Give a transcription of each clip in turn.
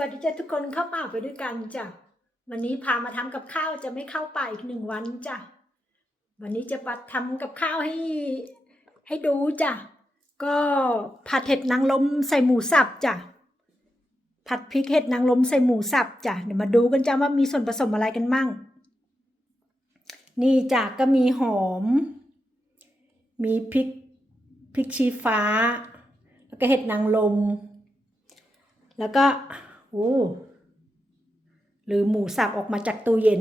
วัสดีจ้ะทุกคนเข้าป่าไปด้วยกันจ้ะวันนี้พามาทำกับข้าวจะไม่เข้าป่าอีกหนึ่งวันจ้ะวันนี้จะปัดทำกับข้าวให้ให้ดูจ้ะก็ผัดเห็ดนางรมใส่หมูสับจ้ะผัดพริกเห็ดนางรมใส่หมูสับจ้ะเดี๋ยวมาดูกันจ้ะว่ามีส่วนผสมอะไรกันมั่ง นี่จ้ะก็มีหอม มีพริกพริกชี้ฟ้า แล้วก็เห็ดนางรมแล้วก็ โอ้หรือหมูสับออกมาจากตู้เย็น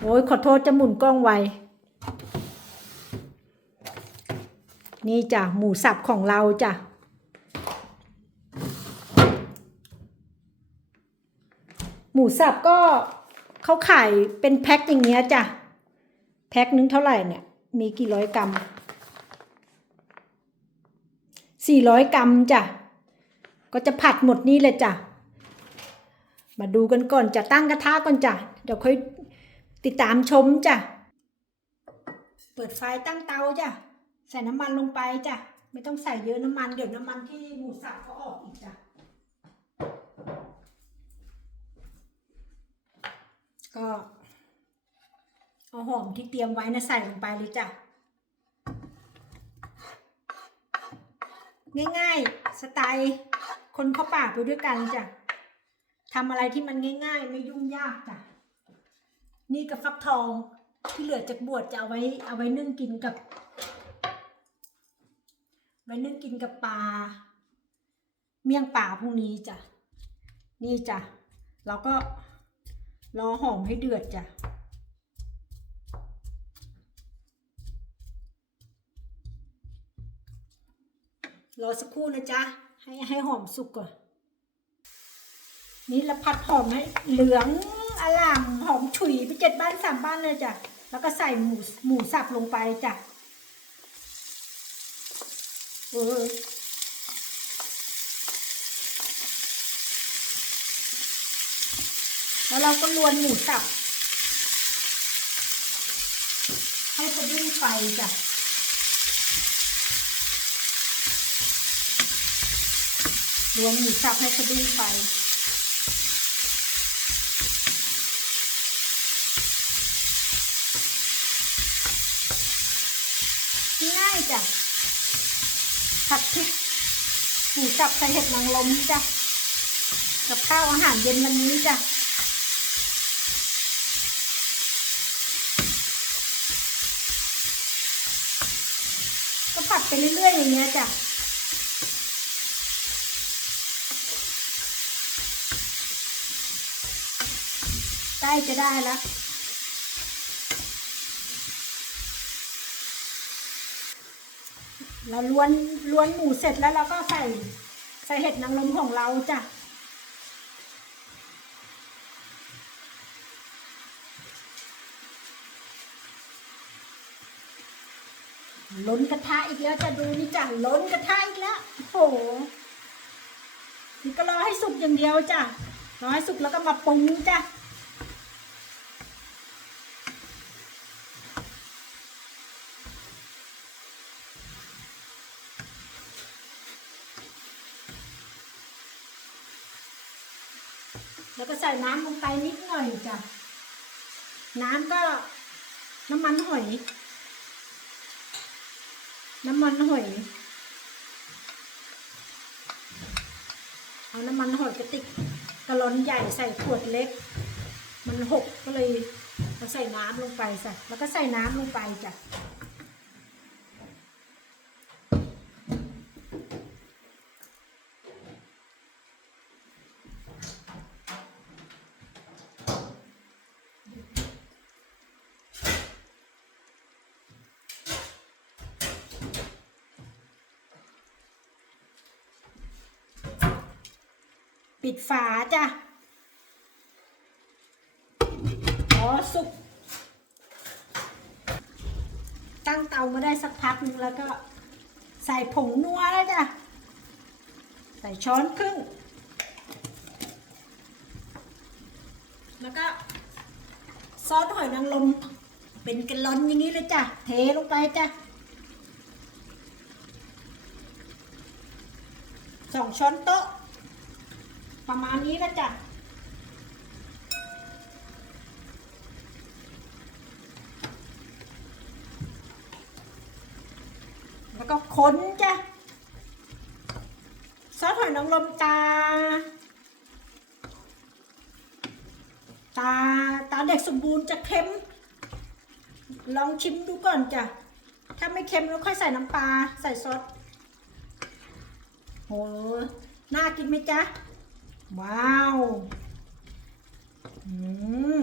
โอ้ยขอโทษจะหมุนกล้องไว นี่จ้ะหมูสับของเราจ้ะหมูสับก็เขาขายเป็นแพ็คอย่างเงี้ยจ้ะ แพ็คนึงเท่าไหร่เนี่ย มีกี่ร้อยกรัมสี่ร้อยกรัมจ้ะ ก็จะผัดหมดนี่เลยจ้ะ มาดูกันก่อนจะตั้งกระทะก่อนจ้ะเดี๋ยวค่อยติดตามชมจ้ะ เปิดไฟตั้งเตาจ้ะ ใส่น้ำมันลงไปจ้ะ ไม่ต้องใส่เยอะน้ำมัน เดี๋ยวน้ำมันที่หมูสับก็ออกอีกจ้ะ ก็เอาหอมที่เตรียมไว้นะใส่ลงไปเลยจ้ะ ง่ายๆ สไตล์คนเข้าป่าไปด้วยกันจ้ะ ทำอะไรที่มันง่าย ๆ ไม่ยุ่งยากจ้ะ นี่กับฟักทองที่เหลือจากบวชจะเอาไว้เอาไว้นึ่งกินกับ ไว้นึ่งกินกับปลา เมี่ยงป่าพรุ่งนี้จ้ะ นี่จ้ะ เราก็รอหอมให้เดือดจ้ะรอสักครู่นะจ๊ะ ให้ให้หอมสุกก่อน นี่เราผัดหอมให้เหลืองอลามหอมฉุยไปเจ็ดบ้านสามบ้านเลยจ้ะ แล้วก็ใส่หมูหมูสับลงไปจ้ะเออแล้วเราก็ลวนหมูสับ ให้สะดุ้งไฟจ้ะลวนหมูสับให้สะดุ้งไฟ ง่าย จ้ะผัดพริกหมูสับใส่เห็ดนางรมจ้ะกับข้าวอาหารเย็นวันนี้จ้ะก็ผัดไปเรื่อยๆอย่างเงี้ยจ้ะใกล้จะได้แล้ว เราล้วนล้วนหมูเสร็จแล้วเราก็ใส่ใส่เห็ดนางรมของเราจ้ะล้นกระทะอีกแล้วจะดูนี่จ้ะล้นกระทะอีกแล้วโอ้โหนี่ก็รอให้สุกอย่างเดียวจ้ะรอให้สุกแล้วก็มาปรุงจ้ะ แล้วก็ใส่น้ำลงไปนิดหน่อยจ้ะ น้ำก็น้ำมันหอย น้ำมันหอย เอาน้ำมันหอยกระติกกระลอนใหญ่ใส่ขวดเล็ก มันหกก็เลยเราใส่น้ำลงไปใส่แล้วก็ใส่น้ำลงไปจ้ะ ปิดฝาจ้ะอ๋อสุก ตั้งเตามาได้สักพักหนึงแล้วก็ใส่ผงนัวแล้วจ้ะ ใส่ช้อนครึ่ง แล้วก็ซอสหอยนางรมเป็นกลลอนอย่างนี้เลยจ้ะ เทลงไปจ้ะสองช้อนโต๊ะ ประมาณนี้ก็จ้ะแล้วก็ค้นจ้ะซอสหอยนางรมตา ตา ตาเด็กสมบูรณ์จะเค็ม ลองชิมดูก่อนจ้ะ ถ้าไม่เค็มแล้วค่อยใส่น้ำปลา ใส่ซอสโหน่ากินไหมจ๊ะ ว้าวอืม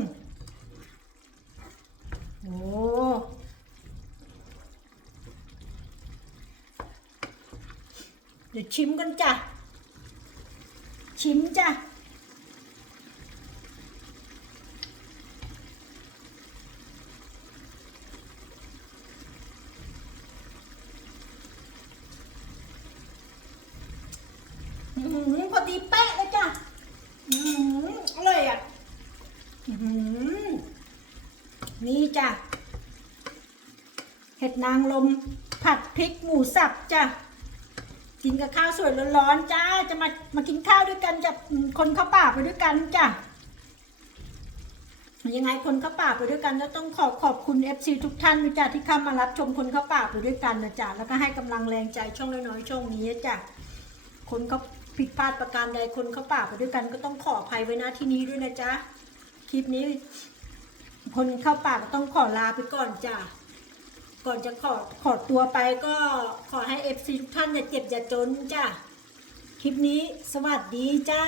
โอ้เดี๋ยวชิมกันจ้ะ ชิมจ้ะอืมพอดีเป๊ะเลยจ้ะ อืมอร่อยอะ อืมนี่ จ้ะเห็ดนางลมผัดพริกหมูสับจ้ะกินกับข้าวสวยร้อนๆจ้าจะมามากินข้าวด้วยกันจะคนเข้าป่าไปด้วยกันจ้ะยังไงคนเข้าป่าไปด้วยกันก็ต้องขอขอบคุณ FC ทุกท่านนะจ้ะที่เข้ามารับชมคนเข้าป่าไปด้วยกันนะจ๊ะแล้วก็ให้กำลังแรงใจช่องน้อยๆช่องนี้จ้ะคนเขาผิดพลาดประการใดคนเขาป่าไปด้วยกันก็ต้องขออภัยไว้นะที่นี้ด้วยนะจ๊ะคลิปนี้ คนเข้าป่าก็ต้องขอลาไปก่อนจ้ะ ก่อนจะขอขอตัวไปก็ขอให้เอฟซีทุกท่านอย่าเจ็บอย่าจนจ้ะ คลิปนี้สวัสดีจ้า